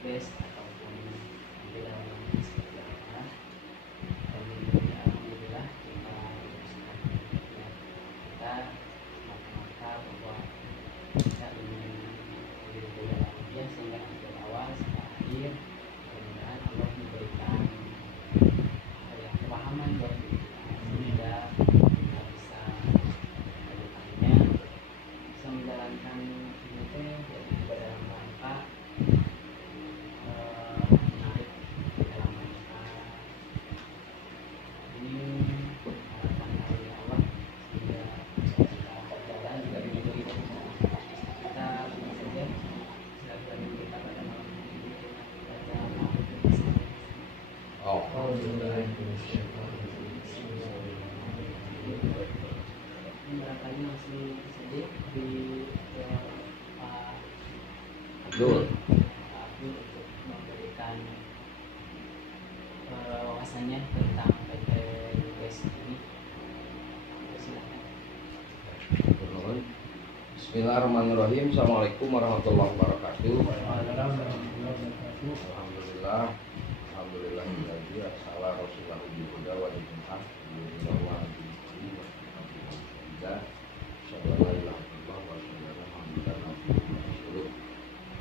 best ataupun di dalam seperti apa. Dan alhamdulillah kita mata-mata bahwa kita ingin menjadi dia sehingga dari awal sampai akhir mudah-mudahan Allah memberikan pemahaman buat kita sehingga kita bisa kedepannya bisa menjalankan ini jadi dalam rangka menarik dalam rangka ini harapan dari Allah sehingga kita berjalan dari itu kita bisa saja silaturahmi kita pada malam ini kita baca barangkali langsung saja di Pak Abdul untuk memberikan wawasannya tentang PTBS ini. Silakan. Bismillahirrahmanirrahim. Assalamualaikum warahmatullahi wabarakatuh. Alhamdulillah. Alhamdulillahilladzi arsala rasulahu bil huda wa dinil haq liyudhhirahu 'ala dini kullihi wa kafa billahi shahida.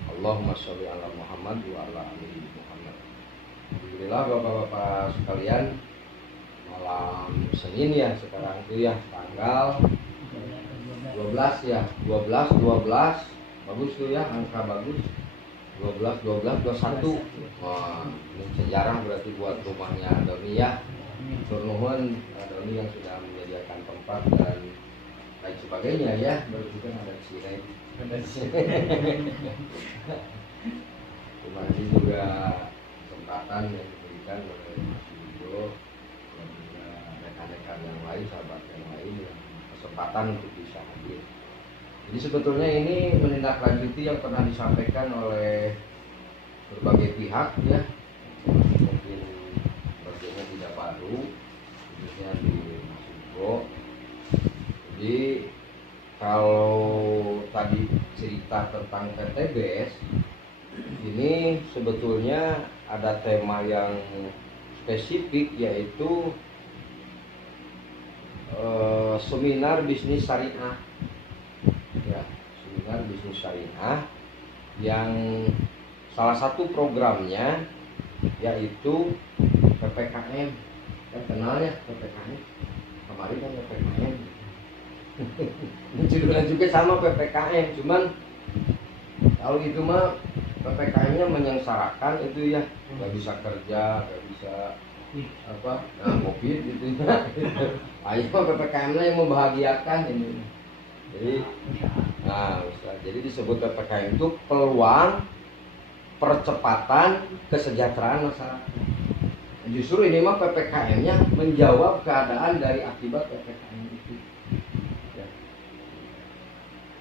Allahumma sholli ala Muhammad wa ala ali Muhammad. Alhamdulillah Bapak-bapak sekalian, malam Senin ya sekarang itu ya, tanggal 12 ya, 12 bagus tuh ya, angka bagus. 21. Wah, ini sejarah berarti buat rumahnya Doni ya. Turnuhun Doni yang sudah menyediakan tempat dan lain sebagainya ya, baru juga ada Cireng. Terima kasih juga kesempatan yang diberikan oleh Mas Yudo dan juga rekan-rekan yang lain, sahabat yang lain yang kesempatan untuk bisa hadir. Jadi sebetulnya ini menindaklanjuti yang pernah disampaikan oleh berbagai pihak ya, mungkin bagiannya tidak baru, khususnya di Mas Yudo. Jadi kalau tadi cerita tentang PTBS, ini sebetulnya ada tema yang spesifik, yaitu seminar bisnis syariah ya, seminar bisnis syariah yang salah satu programnya yaitu PPKM. Kan kenal ya PPKM, kemarin kan PPKM. Judulnya juga sama PPKM, cuman kalau itu mah PPKM-nya menyengsarakan itu ya, nggak bisa kerja, nggak bisa apa, COVID gitu ya. Ayo PPKM-nya yang membahagiakan ini. Jadi, jadi disebut PPKM itu peluang percepatan kesejahteraan masyarakat. Justru ini mah PPKM-nya menjawab keadaan dari akibat PPKM itu. Ya.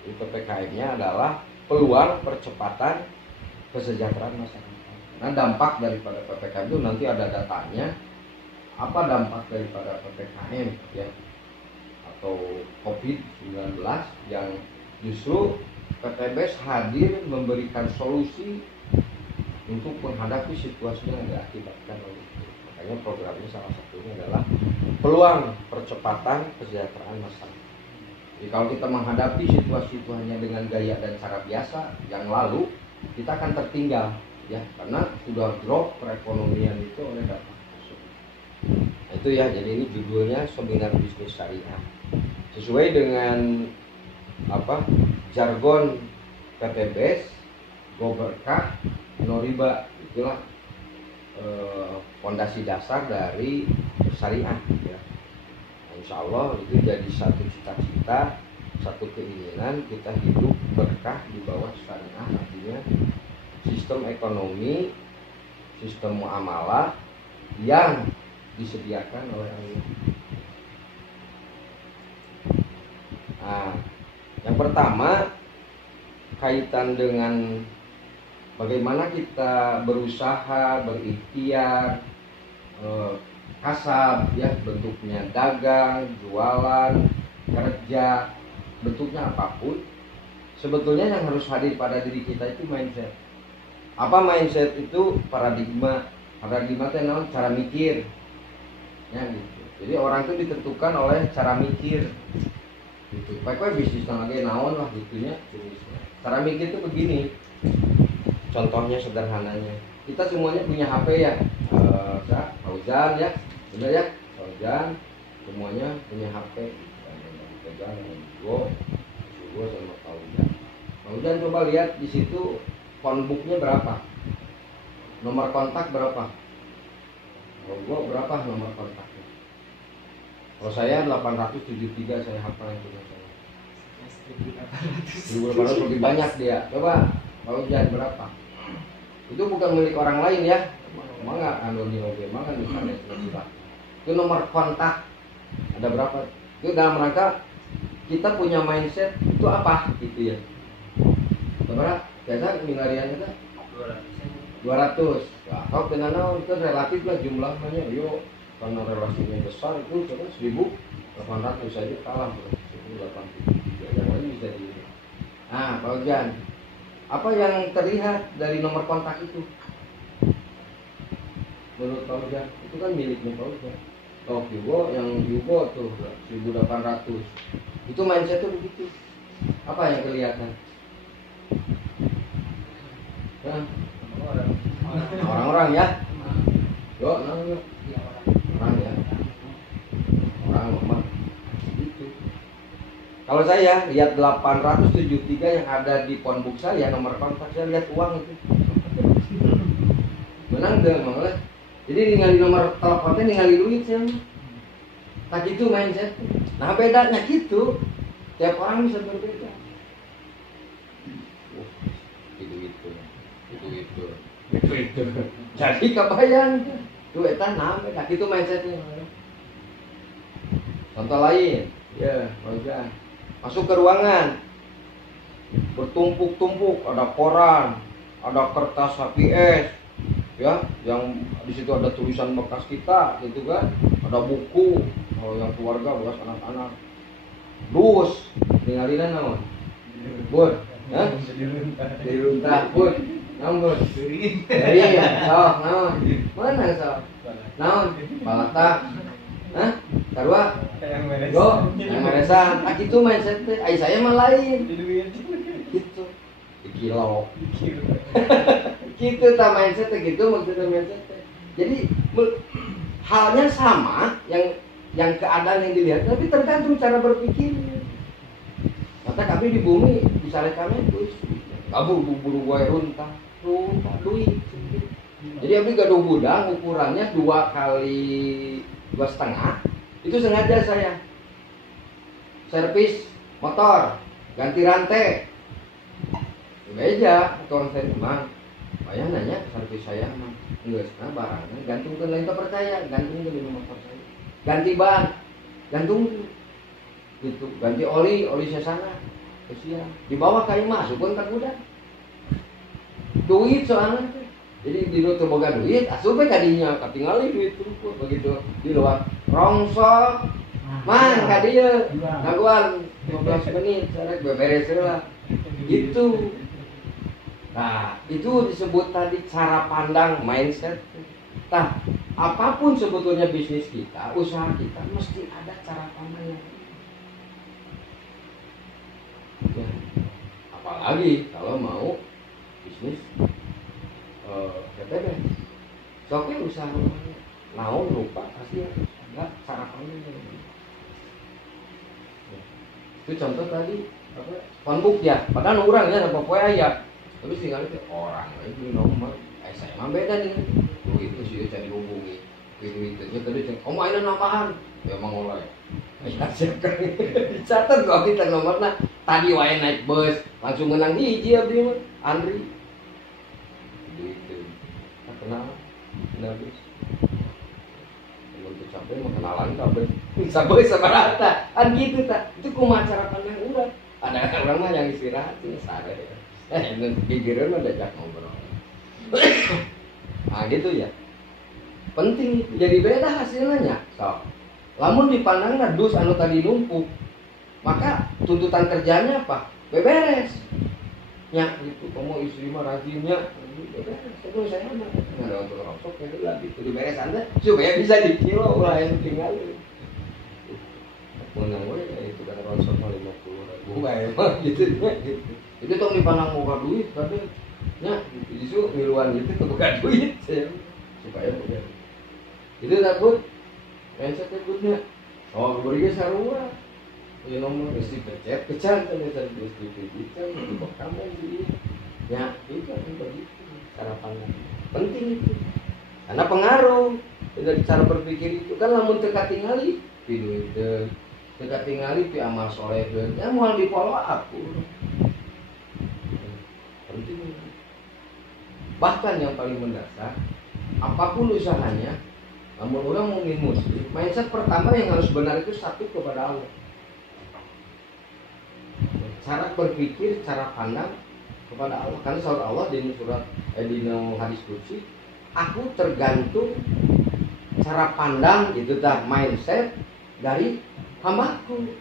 Jadi PPKM-nya adalah peluang percepatan kesejahteraan masyarakat. Nah, dampak daripada PPKM itu nanti ada datanya. Apa dampak daripada PPKM ya, atau COVID-19 yang justru PTBS hadir memberikan solusi untuk menghadapi situasi yang diakibatkan oleh itu. Makanya programnya salah satunya adalah peluang percepatan kesejahteraan masyarakat. Jadi kalau kita menghadapi situasi itu hanya dengan gaya dan cara biasa yang lalu, kita akan tertinggal ya, karena sudah drop perekonomian itu oleh dampak tersebut. Nah, itu ya, jadi ini judulnya seminar bisnis syariah. Sesuai dengan jargon PTBS, go berkah, no riba, itulah fondasi dasar dari syariah ya. Nah, insya Allah itu jadi satu cita-cita, satu keinginan kita hidup berkah di bawah syariah, artinya sistem ekonomi, sistem muamalah yang disediakan oleh Allah. Nah, yang pertama kaitan dengan bagaimana kita berusaha, berikhtiar, kasab ya, bentuknya dagang, jualan, kerja, bentuknya apapun. Sebetulnya yang harus hadir pada diri kita itu mindset. Apa mindset itu? Paradigma teh naon? Cara mikir ya gitu. Jadi orang itu ditentukan oleh cara mikir gitu. Pokoknya bisnis lagi naon lah gitunya bisnisnya. Cara mikir itu begini. Contohnya sederhananya, kita semuanya punya HP ya, Fauzan ya, benar ya, Fauzan semuanya punya HP. Fauzan sama sama Fauzan coba lihat di situ phonebooknya berapa, nomor kontak berapa, gua berapa nomor kontaknya? Kalau saya 873 saya hafal yang punya saya. 1800 lebih banyak dia. Coba Fauzan berapa? Itu bukan milik orang lain ya. Mangga anonim oke, mangga misalnya sudah. Itu nomor kontak ada berapa? Itu dalam rangka kita punya mindset itu apa gitu ya. Berapa? Biasa milariannya kan 200. Nah, kalau dengan itu relatif lah jumlahnya. Yuk, karena relasinya besar itu terus 1800 saja kalah 1800. Yang lain bisa di. Nah, Fauzan, apa yang terlihat dari nomor kontak itu? Menurut Fauzan, itu kan miliknya Fauzan. Oh, Yugo tuh 1800. Itu mindset tuh begitu. Apa yang kelihatan? Nah, orang-orang ya. Yo, orang ya. Orang lemah. Itu. Kalau saya lihat 873 yang ada di phonebook saya, nomor kontak saya lihat uang itu. Menang deh malah. Jadi ningali nomor teleponnya ningali duit saya. Tak gitu mindset. Nah bedanya gitu. Tiap orang bisa berbeda. Itu. Jadi kebayang tuh eta naon tak kitu mindsetnya. Contoh lain, ya, Fauzan. Masuk ke ruangan. Bertumpuk-tumpuk, ada koran, ada kertas HPS, ya, yang di situ ada tulisan bekas kita, gitu kan. Ada buku, kalau yang keluarga bekas anak-anak. Dus, tinggalin naon? Bun, ya? Diruntah, bun. Naon bun? Iya, sok, naon? Mana sok? Naon? Balata. Hah? Karua? Yo, yang meresan. Ah gitu mindset teh. Ai saya mah lain. Gitu. Kilo. Gitu ta mindset teh gitu maksudnya mindset teh. Jadi halnya sama yang keadaan yang dilihat tapi tergantung cara berpikir. Kata kami di bumi bisa lihat kami itu kabur buru wae runtah duit. Jadi abdi gaduh gudang ukurannya 2 kali 2,5. Itu sengaja saya servis motor, ganti rantai. Meja motor saya memang. Bayang nanya servis saya mah geus barangnya gantung ke lain percaya, gantung ke motor saya. Ganti ban, gantung gitu, ganti oli saya sana. Kesian. Dibawa ka imah, masukkeun ka gudang. Duit soalnya. Jadi di luar boga duit, asup ka dinya, katingali duit tuh begitu di luar. Rongsok. Man ka dieu. Ngaguan 15 menit, sarek beberes lah. Gitu. Nah, itu disebut tadi cara pandang mindset. Nah, apapun sebetulnya bisnis kita, usaha kita mesti ada cara pandangnya. Ya. Apalagi kalau mau bisnis PTB. Soalnya usaha naon lupa pasti ada cara pandangnya. Ya. Itu contoh tadi apa? Phonebook ya, padahal orangnya apa poe aya. Tapi tinggal itu orang itu nomor saya mah beda nih. Itu sih jadi dihubungi. Itu tadi cek, "Oh, mainan nambahan." Ya emang oleh. Ya siapkan. Dicatat kok kita nomorna. Tadi wae naik bus, langsung menang hiji abdi mah. Andri. Gitu. Kenal bis. Kalau capek mah kenalan kabeh. Sabar sabarata. Kan gitu ta. Itu kumaha cara pandang urang. Ada orang mah yang istirahat sih sare. Pikiran mah diajak ngobrol. Nah gitu ya. Penting jadi beda hasilnya. So, lamun dipandangna dus anu tadi numpuk, maka tuntutan kerjanya apa? Beberes. nya gitu, kamu istri mah rajinnya sebelum saya mah nggak ada untuk rosok ya udah gitu diberes anda supaya bisa dikilo lah yang tinggal menang ya itu kan rosok mah 50.000 emang gitu ya gitu itu tuh dipandang muka duit tapi nya justru miluan itu kebuka duit ya. Supaya bukan itu takut mindset takutnya oh beri sarua ya nomor mesti pecat kan mesti digital di kamu sih ya itu kan begitu cara pandang penting itu karena pengaruh dari cara berpikir itu kan lamun teka tingali video itu teka tingali pi amal soleh ya mau di follow aku penting bahkan yang paling mendasar apapun usahanya namun orang mungkin muslim mindset pertama yang harus benar itu satu kepada Allah cara berpikir, cara pandang kepada Allah. Karena surat Allah di surat di hadis qudsi, aku tergantung cara pandang itu dah mindset dari hamaku.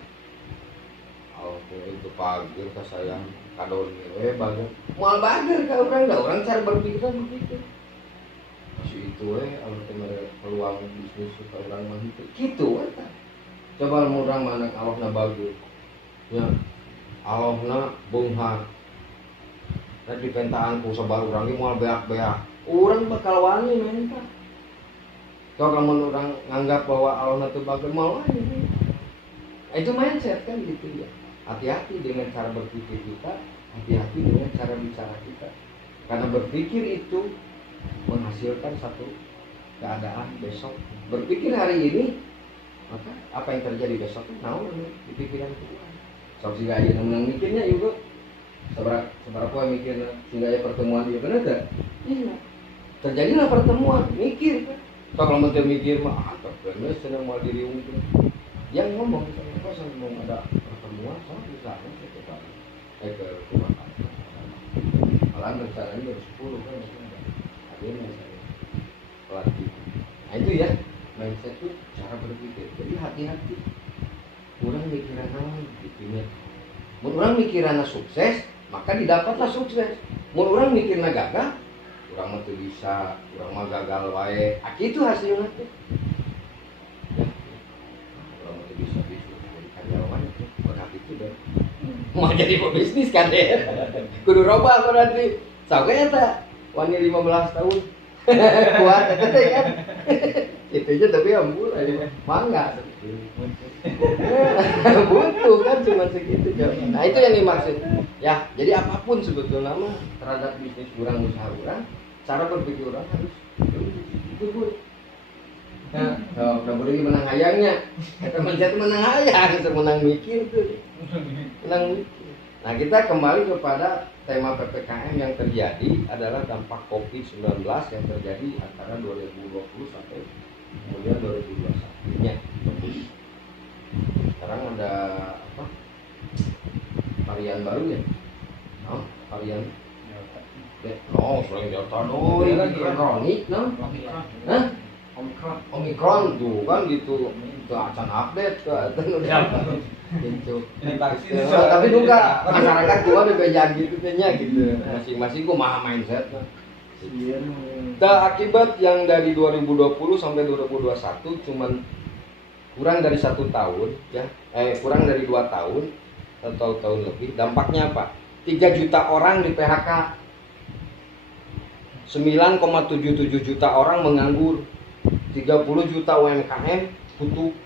Oh, itu pagi ke saya kado ini banget. Mau bager ke orang cara berpikir begitu. Si itu kalau teman peluang bisnis supaya orang mah gitu coba orang mana Allah na bagus. Ya. Allahna bunghar dan di pentaanku sebar orang ini mau beak-beak orang bakal wani mentah kalau kamu orang nganggap bahwa Allahna itu bagus mau wani itu mindset kan gitu ya hati-hati dengan cara berpikir kita hati-hati dengan cara bicara kita karena berpikir itu menghasilkan satu keadaan besok berpikir hari ini maka apa yang terjadi besok tahu di pikiran Tuhan so sehingga aja menang mikirnya juga seberapa mikirnya sehingga aja pertemuan dia benar tak? Iya terjadilah pertemuan mikir kan so kalau menteri mikir mah benar senang mau diri untung yang ngomong kok saya mau ada pertemuan so bisa ke rumah malah rencananya baru 10 kan ada yang saya pelatih nah itu ya mindset itu cara berpikir jadi hati-hati orang mikiran gitu ya. Mun orang mikiran sukses, maka didapatlah sukses. Mun orang mikirna gagal, orang mah teu bisa, orang mah gagal wae. Aki itu hasilnya tuh. Ya. Orang mah teu bisa jadi karyawan itu, berarti itu deh. Mau jadi pebisnis kan deh. Kudu robah berarti. Sauge eta wani 15 tahun. Kuat eta kan. Itu aja tapi ambul aja. Mangga. Butuh kan cuma segitu jauh. Nah itu yang dimaksud ya jadi apapun sebetulnya mah terhadap bisnis orang usaha orang cara berpikir orang harus itu pun ya udah beri menang hayangnya teman saya menang hayang menang mikir tuh menang mikir. Nah kita kembali kepada tema PPKM yang terjadi adalah dampak COVID-19 yang terjadi antara 2020 sampai kemudian 2021 nya. Sekarang ada apa? Varian baru ya? Oh, varian selain Delta doi, kronik, Hah? Omikron tuh kan gitu, itu acan update gitu. Tapi juga masyarakat juga bebejaan gitu gitu. Masing-masing gua maha mindset. Akibat yang dari 2020 sampai 2021 cuman kurang dari 1 tahun ya, kurang dari 2 tahun atau tahun lebih, dampaknya apa? 3 juta orang di PHK, 9,77 juta orang menganggur, 30 juta UMKM tutup,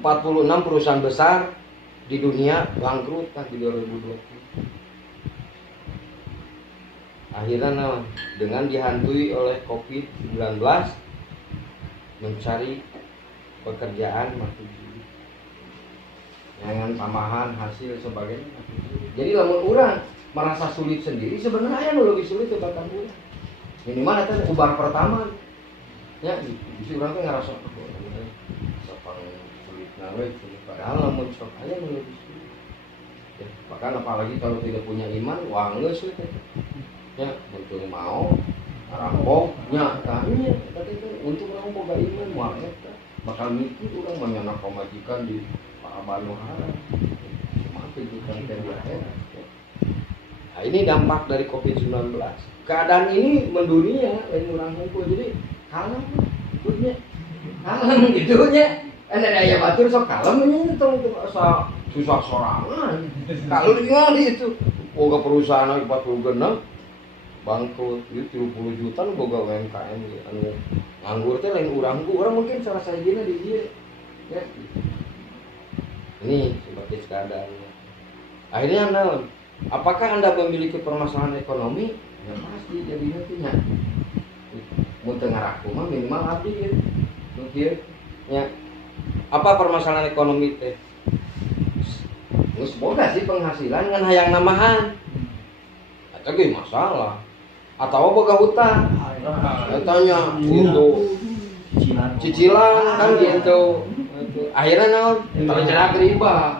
46 perusahaan besar di dunia bangkrut kan di 2020. Akhirnya dengan dihantui oleh COVID-19 mencari pekerjaan mati judi, jangan tambahan hasil sebagainya. Jadi lamun orang merasa sulit sendiri sebenarnya yang lebih sulit tebakan orang. Minimal itu ubar pertama. Ya, jadi orang tuh ngerasa sepang sulit nawe sulit padahal lamun sok aya lebih sulit. Ya, bahkan apalagi kalau tidak punya iman, wah geus sulit. Ya, untuk mau rampoknya tanya tadi itu untuk orang boga iman moal eta bakal mikir orang menyana pemajikan di Pak Abanohara cuma itu kan dari akhirat Nah, ini dampak dari COVID-19. Keadaan ini mendunia, lain urang hungkul. Jadi kalem ikutnya. Kalem gitunya. Ada daya batur sok kalem nya tong sok susah sorangan. Kalau ningali itu boga perusahaan 40 bangkrut itu 30 juta nu boga UMKM anu nganggur teh lain urang mungkin salah sajina di dieu ya. Ini seperti keadaannya. Akhirnya Anda, apakah Anda memiliki permasalahan ekonomi? Ya pasti jadinya punya. Mun teu ngaraku mah minimal abdi mungkin ya. Apa permasalahan ekonomi teh? Geus boga sih penghasilan ngan hayang namahan. Eta ge masalah. Atau boga hutang. Katanya gitu. Cicilan kan gitu. Akhirnya naon? Terjerat riba.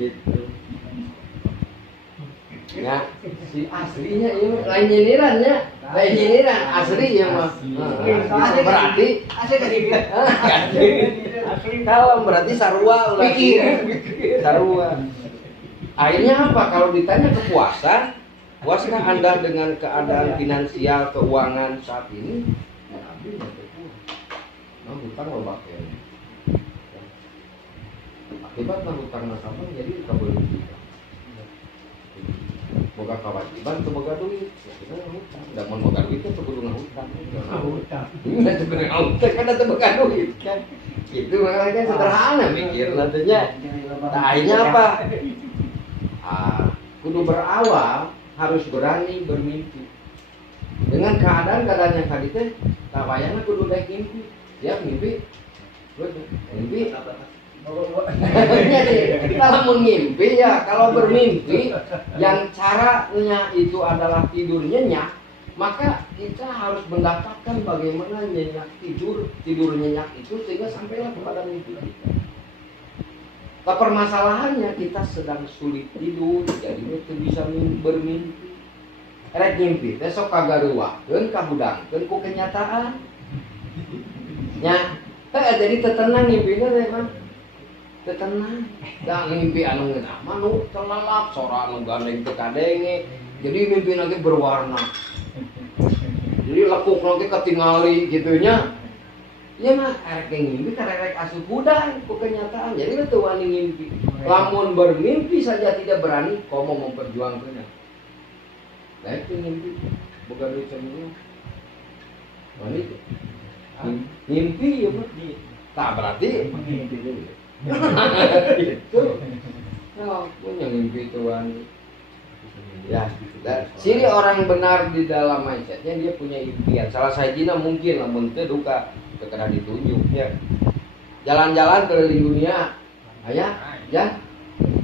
Gitu. Ya, si aslinya ini lain nyindirannya. Lain nyindiran asli ya mah. Berarti asli kalau berarti sarua ulah sarua. Akhirnya apa? Kalau ditanya kepuasan, puaskah Anda dengan keadaan finansial keuangan saat ini? Ya, abdi mah teu puas. Nah, hutang loba kene. Akibatna hutang nasabah jadi kabeuleut kita. Boga kewajiban teu boga duit, ya kita ngahutang. Da mun boga duit teh kudu ngahutang. Ngahutang. Iya teu kudu ngahutang karena teu boga duit kan. Itu makanya kan sederhana mikir nantinya. Nah, akhirnya apa? Kudu berawal harus berani bermimpi. Dengan keadaan yang tadi teh tawayana kudu daek mimpi. Siap mimpi. Mimpi jadi kalau mengimpi ya, kalau bermimpi yang caranya itu adalah tidur nyenyak, maka kita harus mendapatkan bagaimana nyenyak tidur nyenyak itu sehingga sampailah kepada mimpi kita. Nah, permasalahannya kita sedang sulit tidur, jadi itu bisa bermimpi. Rek mimpi, besok kagaruakeun kahudangkeun ku kenyataan. Nya, jadi tetenang mimpinya teh mah. Tenang, dah mimpi anu ngeunah mah nu telelap sora anu gandeng teu kadenge. Jadi mimpi lagi berwarna. Jadi lekuk lagi ketingali gitunya. Ieu mah arek ngimpi karek asup hudang ku kenyataan. Jadi teu wani ngimpi. Lamun bermimpi saja tidak berani komo memperjuangkeunna. Lah itu ngimpi boga duit semua. Wani ngimpi ya mah. Tah berarti ngimpi dulu. Itu punya mimpi Tuhan ya. Ciri orang benar di dalam mindsetnya dia punya impian. Salah sajina mungkin lamun teu duka terkena ditunjuk ya. Jalan-jalan keliling dunia aya ya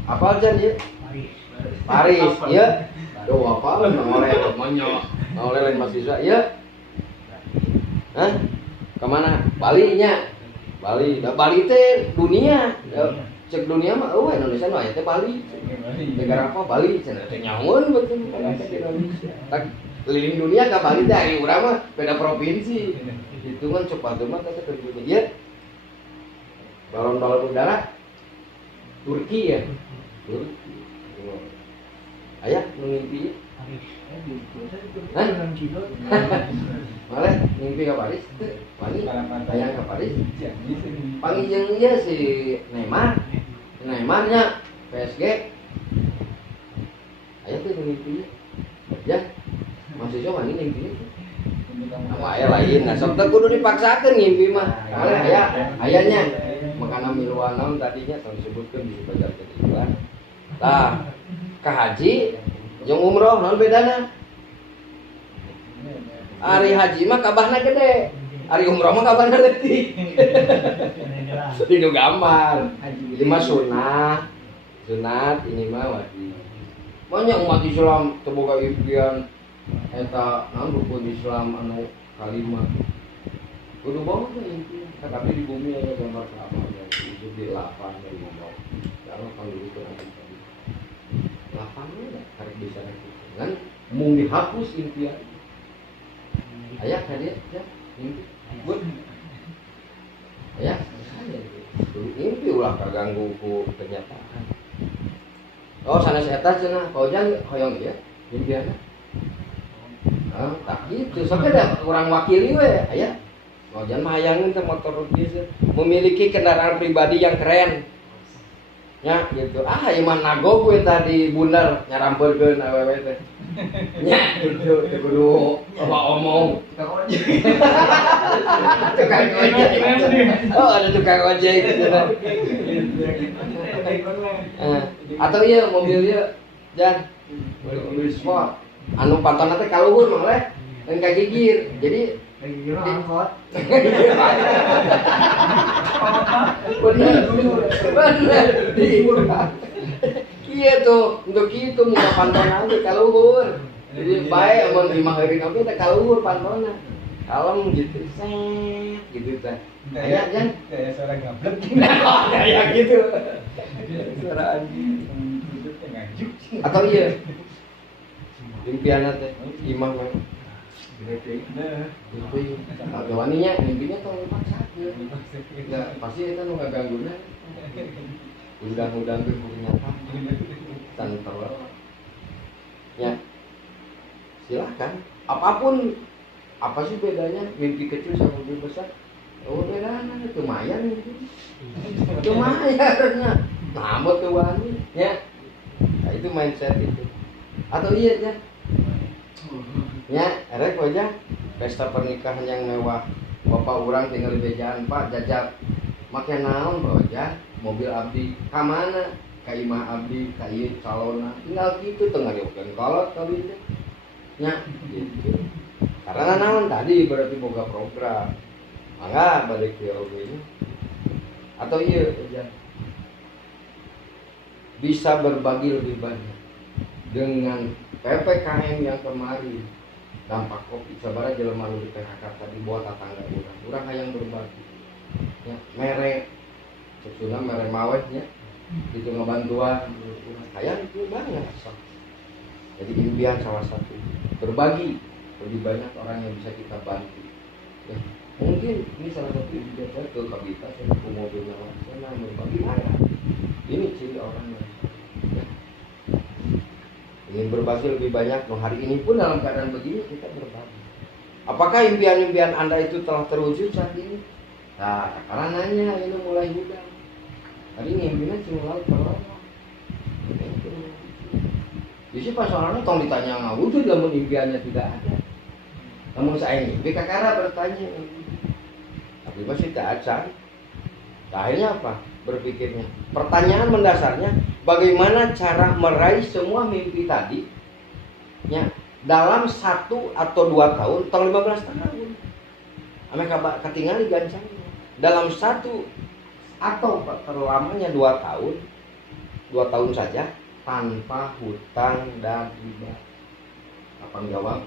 apa aja ya Paris ya tuh apa ngoleh monyo ngoleh lain mahasiswa ya kemana Bali nya Bali, nah Bali teh dunia, cek dunia mah, Indonesia mah teh Bali, negara apa Bali, cenah teh nyamun betul kalau ke Indonesia. Keliling dunia ke Bali teh ari urang mah beda provinsi, hitungan cepat mah teh ke dunia. Ya, balon udara, Turki ya, Turki. Ayah mengimpi. Malah mimpi ke Paris, pangi tayang ke Paris. Pangi jeung ieu si Neymarnya PSG. Aya tuh mimpi. Ya. Masih coba ini mimpi. Apa aya lain. Nah, sok teh kudu dipaksakeun ngimpi mah. Malah ayanya makana miluan naon tadinya tong disebutkeun di bajar kedua. Tah, ka haji jeung umroh naon bedana? Ari haji mah kabahna gede, ari umroh mah kabahna leutik. Dinu gambar. Ini mah sunat, ini mah wajib. Banyak umat Islam teu boga impian eta naon rukun Islam anu kalimat. Kudu boga impian, tapi di bumi aya gambar Ka'bah ya, itu di 8 dari umroh. Kalau kalau itu nanti 8 ya harus bisa kan mung dihapus impian. Ayah tadi ya mimpi buat ayah mimpi ulah kaganggu ku kenyataan. Oh sanes eta cenah paujan hoyong ieu impiannya. Tak gitu, sampai ada orang wakili we, aya. Mau jangan hayangin teh motor biasa, memiliki kendaraan pribadi yang keren. Ya gitu. Iman nago gue tadi bundar nyarampeurkeun awewe teh. Nya gitu, teu kudu omong. Tukang ojek. Oh, ada tukang ojek gitu. Atau iya mobil ieu Jan. Mobil sport. Anu pantona teh kaluhur mah leh, dan kagigir. Jadi Gila angkot. bener. Iya tuh, untuk itu muka pantona teh kaluhur. Jadi bae amun dimaheureun oge teh kaluhur pantona. Kalem gitu, set gitu teh. Aya Jan, Kayak suara gablek. ya gitu. Suara anjing. Ngajuk. Atau iya impianna teh imah mah Nah, agawaninya mimpinya tong dipaksakeun. Enggak pasti eta nu ngagangguna. Undang-undang ke kenyataan tanpa ya silahkan apapun apa sih bedanya mimpi kecil sama mimpi besar. Oh bedanya lumayan lumayan nah mau tuh wani ya. Nah, itu mindset itu atau iya ya ya erek aja pesta pernikahan yang mewah bapak orang tinggal di bejaan pak jajak makin naon aja mobil abdi ka mana ka imah abdi ka ieu calona tinggal gitu tengah diokeun kolot kali teh nya gitu karena naon tadi berarti boga program mangga balik ke ini atau iya aja bisa berbagi lebih banyak dengan PPKM yang kemarin dampak kopi sabara jelema nu di PHK tadi buat tetangga urang hayang berbagi ya mere sesudah mere mawetnya itu ngebantuan hayang itu banget jadi impian salah satu berbagi lebih banyak orang yang bisa kita bantu ya mungkin ini salah satu ide saya ke kabita saya ke mobil saya berbagi ini ciri orang yang ya. Ingin berbagi lebih banyak. Nah, hari ini pun dalam keadaan begini kita berbagi. Apakah impian-impian Anda itu telah terwujud saat ini? Nah, karena nanya ini mulai muda. Tadi impiannya cuma laut kalau jadi persoalannya tong ditanya ngawujud namun impiannya tidak ada. Namun saya mimpi kakara bertanya. Tapi masih tak acan. Akhirnya apa? Berpikirnya. Pertanyaan mendasarnya bagaimana cara meraih semua mimpi tadi ya, dalam 1 atau 2 tahun atau 15 tahun ameka ketinggalan gancangnya dalam 1 atau terlamanya 2 tahun 2 tahun saja tanpa hutang dan riba apa jawab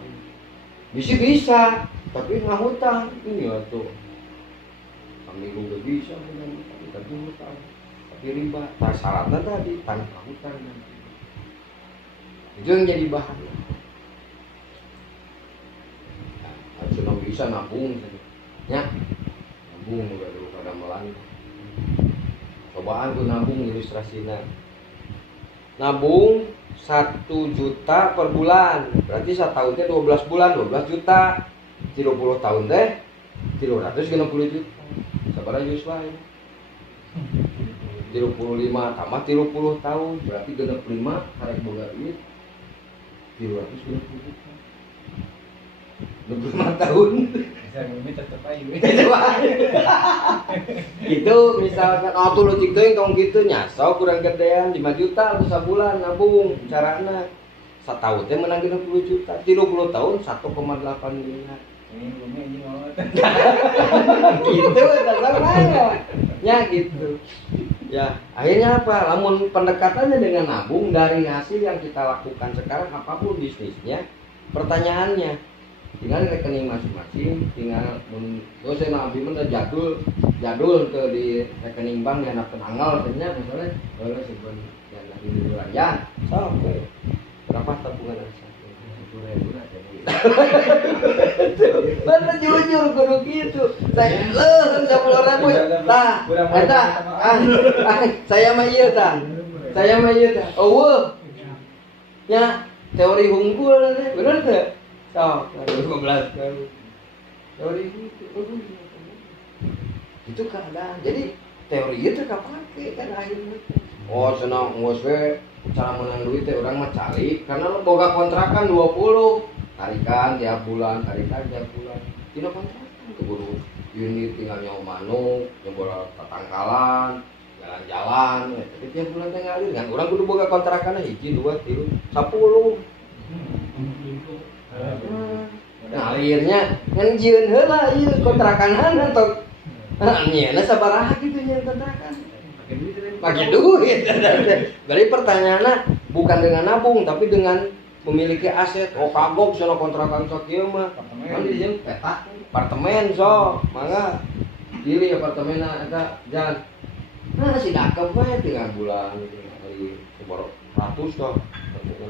bisa tapi nggak hutang ini tuh kami juga bisa tapi hutang riba, nah syaratnya tadi tanpa hutang itu yang jadi bahan. Nah, sudah bisa nabung, ya nabung udah dulu pada melan. Cobaan tuh nabung ilustrasinya. Nabung 1 juta per bulan, berarti 1 tahunnya 12 bulan, 12 juta. 30 tahun deh, 360 juta. Sabar aja ya. 35 tambah 30 tahun berarti 65 karek boga duit 320 juta 25 tahun bisa mimpi tetep aja. itu misalkan tuh logik teuing tong kitu nya sok kurang gedean 5 juta atau sabulan nabung carana satahun teh menang 30 juta 30 tahun 1,8 miliar Ini belumnya ini mau. gitu dasarnya ya gitu ya akhirnya apa lamun pendekatannya dengan nabung dari hasil yang kita lakukan sekarang apapun bisnisnya pertanyaannya tinggal di rekening masing-masing tinggal saya nabi mana jadul ke di rekening bank yang nak penanggal ternyata misalnya kalau sebenarnya yang lagi di bulan ya so oke berapa tabungan asa 1.000 aja mana jujur kudu gitu saya 10.000 tah eta saya mah ieu tah oh ya teori unggul teh, bener teh? Sok, 2015 kan. Teori unggul. Itu keadaan. Jadi teori itu kapake kan akhirnya. Oh, senang ngos we cara menang duit teh urang mah cari karena lo boga kontrakan 20. Tarikan tiap bulan. Tidak kontrakan keburu unit tinggal nyawa manuk, nyoba tatangkalan, jalan-jalan, jadi tiap bulan teh ngalir kan. Urang kudu boga kontrakan 1, 2, 3, 10. Ngalirnya nganjieun heula ieu kontrakanan atau nyeuna sabaraha kitu nya kontrakan. Pakai duit. Berarti pertanyaannya bukan dengan nabung tapi dengan memiliki aset. Oh kagok sono kontrakan sakieu mah. Kan di sini petak apartemen so, mangga pilih apartemenna eta jan. Nah si dakep we tinggal bulan dari seboro 100 toh.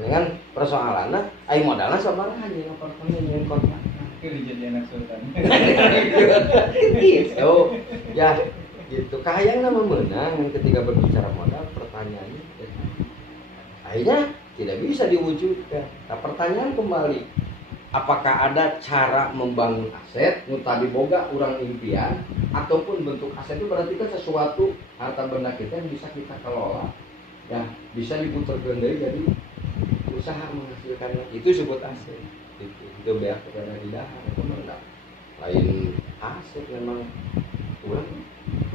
Dengan persoalannya ai modalna sabaraha jeung apartemen jeung kontrakan. Kiri jadi anak sultan. Gitu. Ya gitu. Kahayang nama menang ketika berbicara modal pertanyaannya akhirnya tidak bisa diwujudkan. Nah pertanyaan kembali, apakah ada cara membangun aset nu tadi boga urang impian ataupun bentuk aset itu berarti kan sesuatu harta benda kita yang bisa kita kelola ya bisa diputarkan deui jadi usaha menghasilkan itu disebut aset. Itu beak kepada di dahar atau mana lain aset memang urang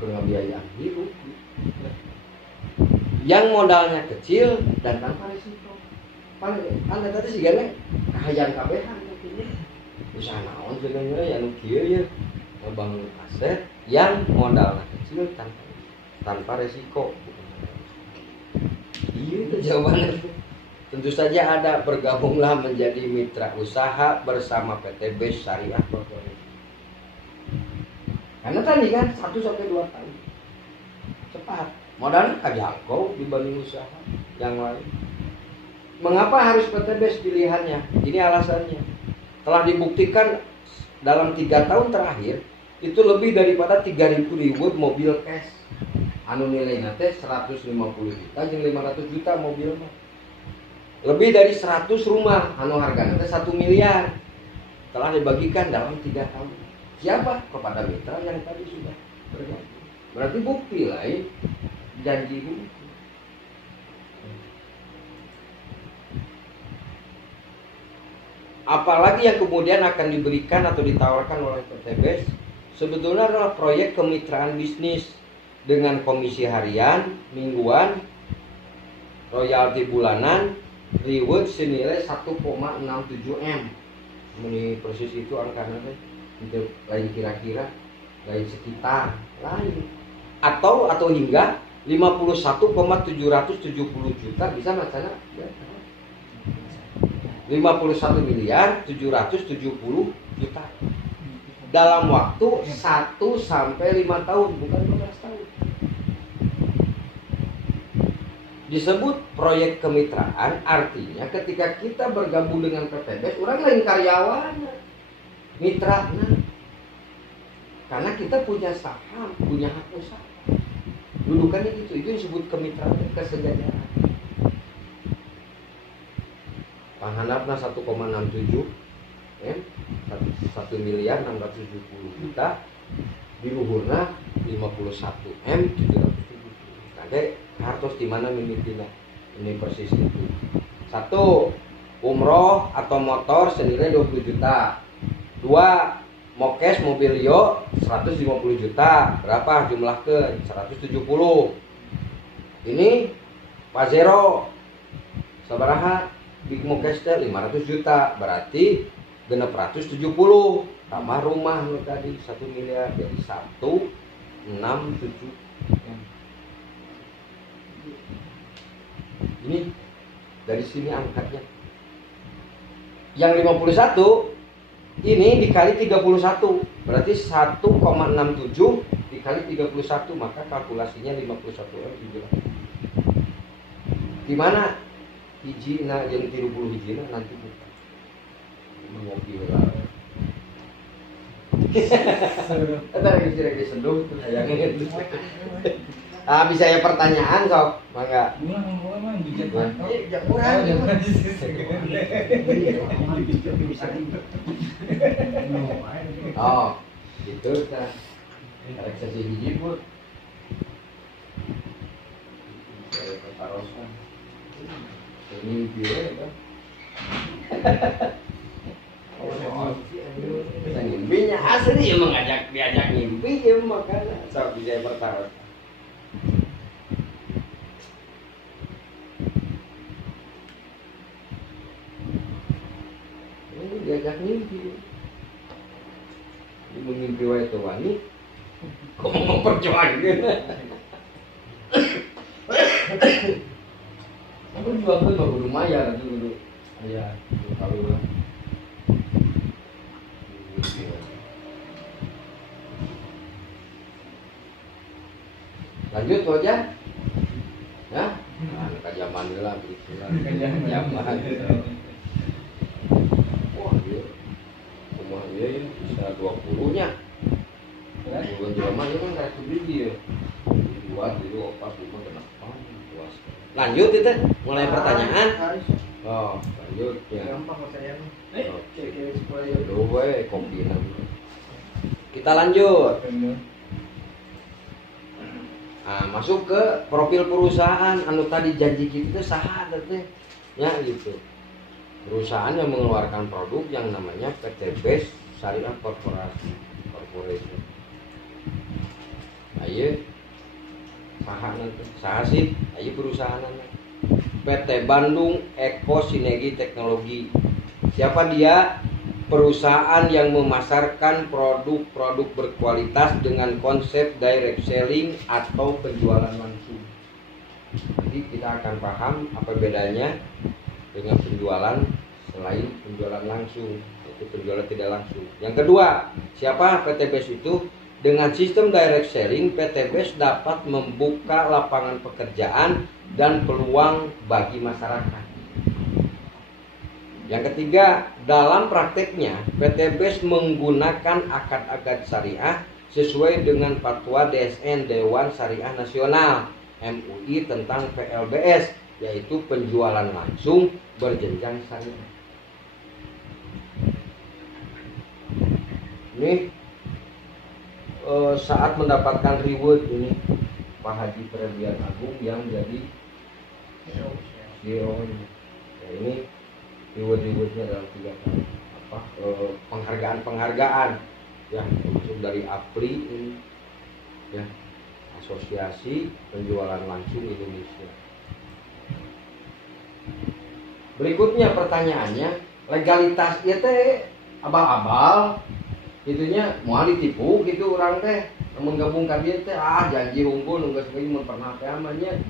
pengambilan hidup yang modalnya kecil dan tanpa risiko. Paling anda tadi sih gane kahayang kabehan mungkin usaha naon sebenarnya ya nu kieu ya membangun aset yang modalnya kecil tanpa risiko. Iya itu jawabannya. Tentu saja ada, bergabunglah menjadi mitra usaha bersama PT Base Syariah Corporation. Karena tadi kan 1 sampai 2 tahun cepat modalnya kajangkau dibanding usaha yang lain. Mengapa harus PT Base pilihannya? Ini alasannya. Telah dibuktikan dalam 3 tahun terakhir itu lebih daripada 3.000 reward mobil cash. Anu nilainya teh 150 juta jeung 500 juta mobilnya. Lebih dari 100 rumah anu harganya teh 1 miliar telah dibagikan dalam 3 tahun. Siapa? Kepada mitra yang tadi sudah bergabung. Berarti bukti lain janji ini. Apalagi yang kemudian akan diberikan atau ditawarkan oleh PT Base sebetulnya adalah proyek kemitraan bisnis dengan komisi harian, mingguan, royalti bulanan, reward senilai 1,67 M. Ini persis itu angkanya teh. Itu lain kira-kira, lain sekitar, lain. Atau hingga 51,770 juta bisa macana ya. 51 miliar 770 juta dalam waktu 1 sampai 5 tahun, bukan 15 tahun. Disebut proyek kemitraan, artinya ketika kita bergabung dengan PT Base, orang lain karyawannya, mitranya. Karena kita punya saham, punya hak usaha. Dudukannya itu disebut kemitraan, kesejajaraan. Panghandapna 1,67 M, 1 miliar 670 juta, di luhurna 51 M 770. Nanti hartos di mana mimitina? Ini persis itu. 1, umroh atau motor senilai 20 juta. 2, mokes mobilio 150 juta. Berapa jumlah ke 170. Ini Pajero sabaraha di mokes teh 500 juta. Berarti 670 tambah rumah lo tadi 1 miliar jadi 167. Ini dari sini angkatnya. Yang 51 ini dikali 31 berarti 1,67 dikali 31 maka kalkulasinya 51 M. Gimana? Hijina yang 30 hijina nanti buka. Mengopi lah. Entar lagi seduh tuh sayangnya itu. Ah bisa ya pertanyaan sok, mangga. Ulang bijak kurang. Oh, gitu kan. Reksesi hiji pun. Saya ketarosan. Mimpi kan. Bisa ngimpinya asli ya diajak ngimpi ya makanya sok bisa bertaruh. Ini diajak ngimpi. Ini mengimpi wae teu wani. Kok mau perjuangkeun. Aku juga kan mah kudu mayar atuh kudu aya kalau mah. Lanjut tuh aja. Ya? Nah, ke zaman dulu lah begitu lah. Zaman. Wah, dia. Rumah dia ya bisa 20-nya. Bukan drama itu kan kayak beli ya. Dibuat itu opas itu kenapa? Puas. Lanjut itu mulai pertanyaan. Oh, lanjut ya. Gampang saya. Oke. Aduh, we kopi namanya. Kita lanjut. Nah, masuk ke profil perusahaan anu tadi janji kita saha teh ya gitu. Perusahaan yang mengeluarkan produk yang namanya PT Best Syariah Corporation. Ayo saha nanti saha sih ayo perusahaan PT Bandung Eko Sinergi Teknologi. Siapa dia? Perusahaan yang memasarkan produk-produk berkualitas dengan konsep direct selling atau penjualan langsung. Jadi kita akan paham apa bedanya dengan penjualan selain penjualan langsung, yaitu penjualan tidak langsung. Yang kedua, siapa PT Best itu? Dengan sistem direct selling, PT Best dapat membuka lapangan pekerjaan dan peluang bagi masyarakat. Yang ketiga, dalam prakteknya PT Best menggunakan akad-akad syariah sesuai dengan fatwa DSN Dewan Syariah Nasional MUI tentang PLBS, yaitu penjualan langsung berjenjang syariah. Ini saat mendapatkan reward ini Pak Haji Ferdian Agung yang jadi CEO ini. Ya, ini reward-rewardnya dalam 3 tahun penghargaan ya termasuk dari APRI ini ya, Asosiasi Penjualan Langsung Indonesia. Berikutnya pertanyaannya, legalitas ieu teh abal-abal itunya moal ditipu gitu orang teh namun gabung ka dieu teh janji unggul geus geus mun pernah teh amannya